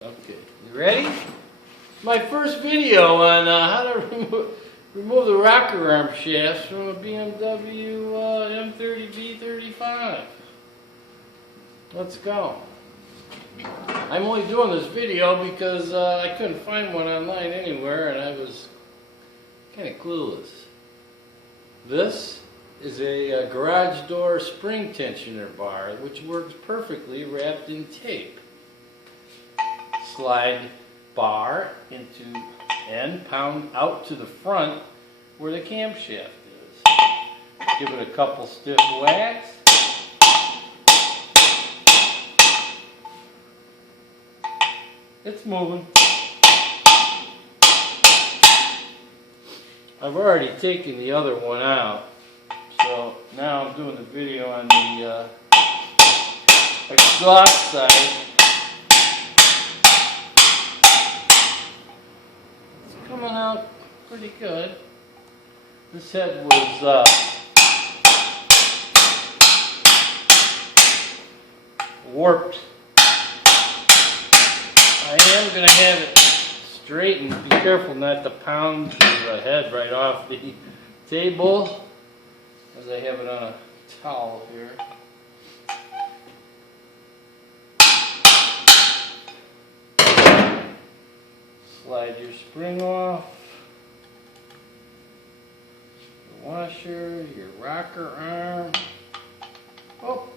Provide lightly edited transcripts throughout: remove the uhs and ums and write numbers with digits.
Okay, you ready? My first video on how to remove the rocker arm shafts from a BMW M30B35. Let's go. I'm only doing this video because I couldn't find one online anywhere and I was kind of clueless. This is a garage door spring tensioner bar which works perfectly wrapped in tape. Slide bar into and pound out to the front where the camshaft is. Give it a couple stiff whacks. It's moving. I've already taken the other one out, so now I'm doing the video on the exhaust side. Coming out pretty good. This head was warped. I am going to have it straightened. Be careful not to pound the head right off the table, as I have it on a towel here. Slide your spring off, the washer, your rocker arm. Oh,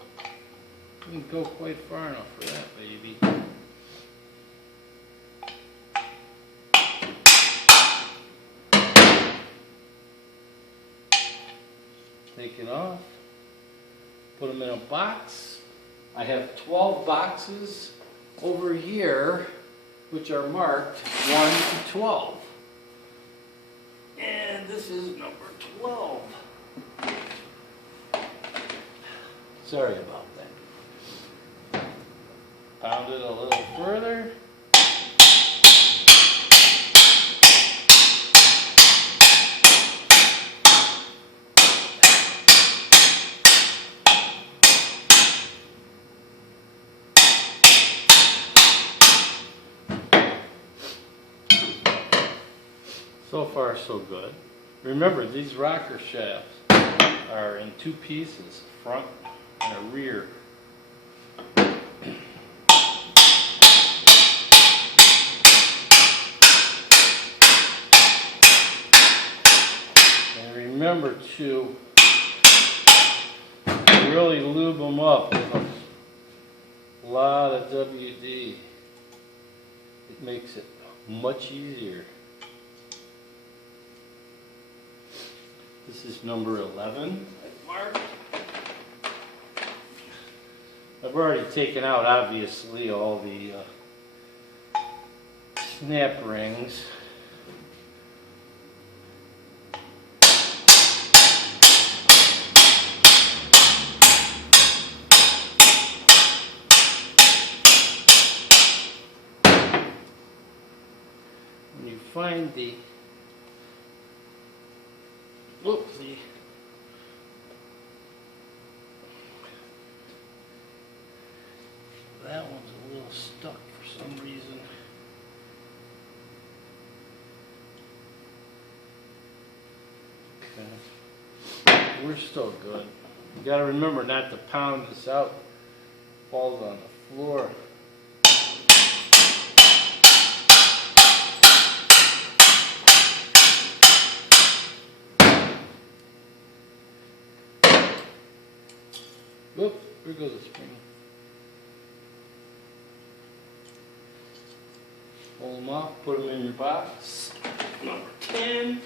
didn't go quite far enough for that baby. Take it off, put them in a box. I have 12 boxes over here which are marked 1 to 12. And this is number 12. Sorry about that. Pound it a little further. So far, so good. Remember, these rocker shafts are in two pieces, front and a rear. And remember to really lube them up with a lot of WD. It makes it much easier. This is number 11. I've marked. I've already taken out, obviously, all the snap rings. When you find the whoopsie. That one's a little stuck for some reason. Okay. We're still good. You gotta remember not to pound this out. It falls on the floor. Whoops, here goes the spring. Hold them off, put them in your box. Number 10.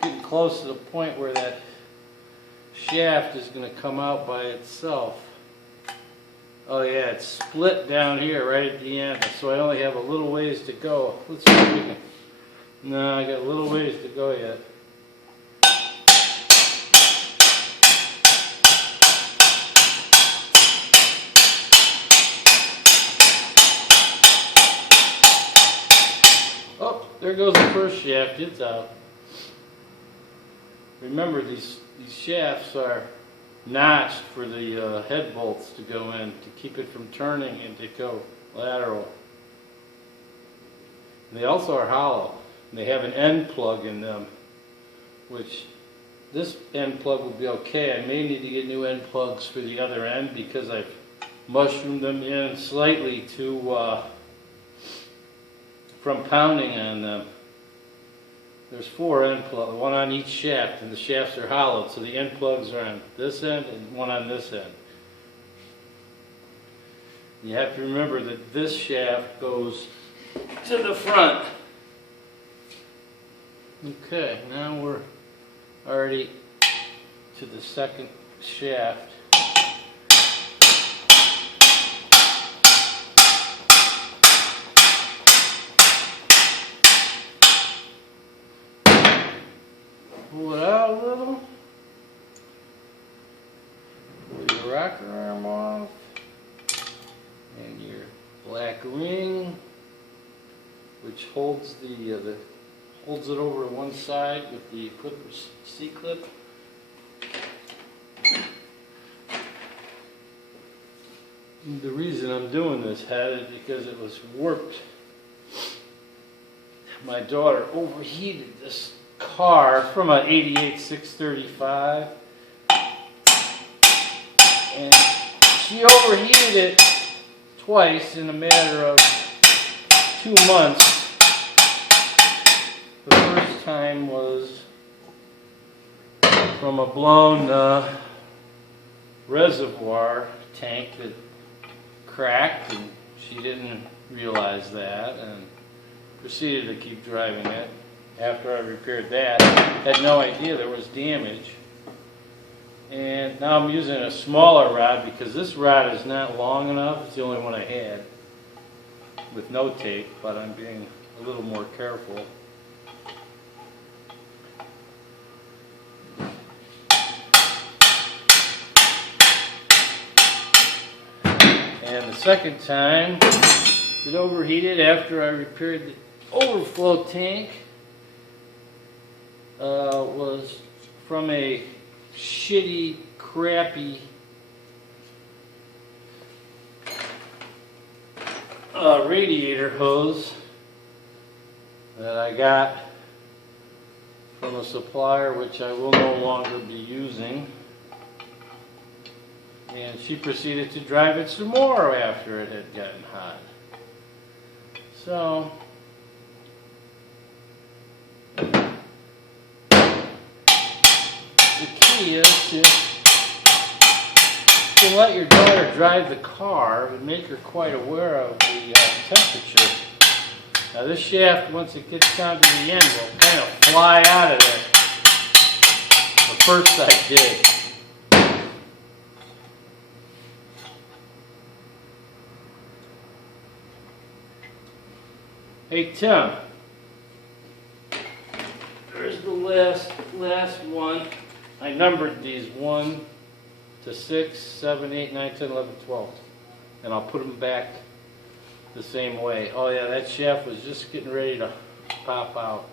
Getting close to the point where that shaft is going to come out by itself. Oh yeah, it's split down here right at the end, so I only have a little ways to go. Let's see if we can. No, I got a little ways to go yet. Oh, there goes the first shaft, it's out. Remember, these shafts are notched for the head bolts to go in to keep it from turning and to go lateral. And they also are hollow. And they have an end plug in them, which this end plug will be okay. I may need to get new end plugs for the other end because I've mushroomed them in slightly to from pounding on them. There's 4 end plugs, one on each shaft, and the shafts are hollowed, so the end plugs are on this end and one on this end. You have to remember that this shaft goes to the front. Okay, now we're already to the second shaft. Pull it out a little. Pull your rocker arm off. And your black ring, which holds holds it over to one side with the C-clip. The reason I'm doing this head is because it was warped. My daughter overheated this car from an 88 635, and she overheated it twice in a matter of 2 months. The first time was from a blown reservoir tank that cracked, and she didn't realize that and proceeded to keep driving it. After I repaired that, had no idea there was damage. And now I'm using a smaller rod because this rod is not long enough. It's the only one I had with no tape, but I'm being a little more careful. And the second time, it overheated after I repaired the overflow tank. Was from a shitty, crappy radiator hose that I got from a supplier, which I will no longer be using. And she proceeded to drive it some more after it had gotten hot. So the key is to let your daughter drive the car and make her quite aware of the temperature. Now this shaft, once it gets down to the end, will kind of fly out of there. The first I did. Hey Tim, there's the last one. I numbered these 1 to 6, 7, 8, 9, 10, 11, 12. And I'll put them back the same way. Oh yeah, that shaft was just getting ready to pop out.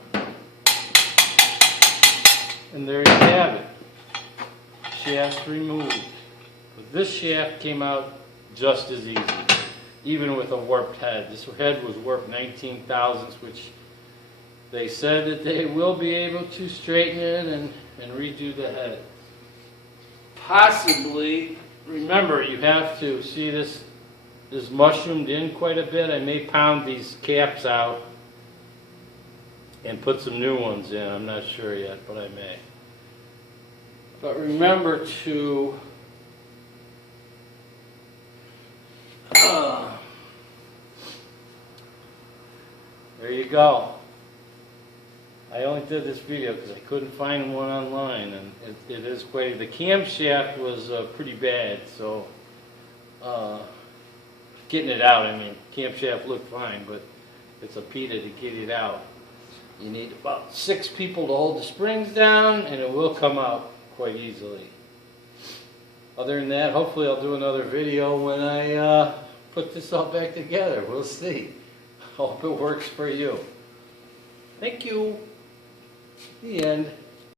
And there you have it. Shaft removed. But this shaft came out just as easy, even with a warped head. This head was warped 19 thousandths, which they said that they will be able to straighten it and redo the head. Possibly, remember, you have to see this is mushroomed in quite a bit. I may pound these caps out and put some new ones in. I'm not sure yet, but I may. But remember to there you go. I only did this video because I couldn't find one online, and it is quite. The camshaft was pretty bad, so getting it out. I mean, camshaft looked fine, but it's a pita to get it out. You need about 6 people to hold the springs down, and it will come out quite easily. Other than that, hopefully I'll do another video when I put this all back together. We'll see. Hope it works for you. Thank you. The end.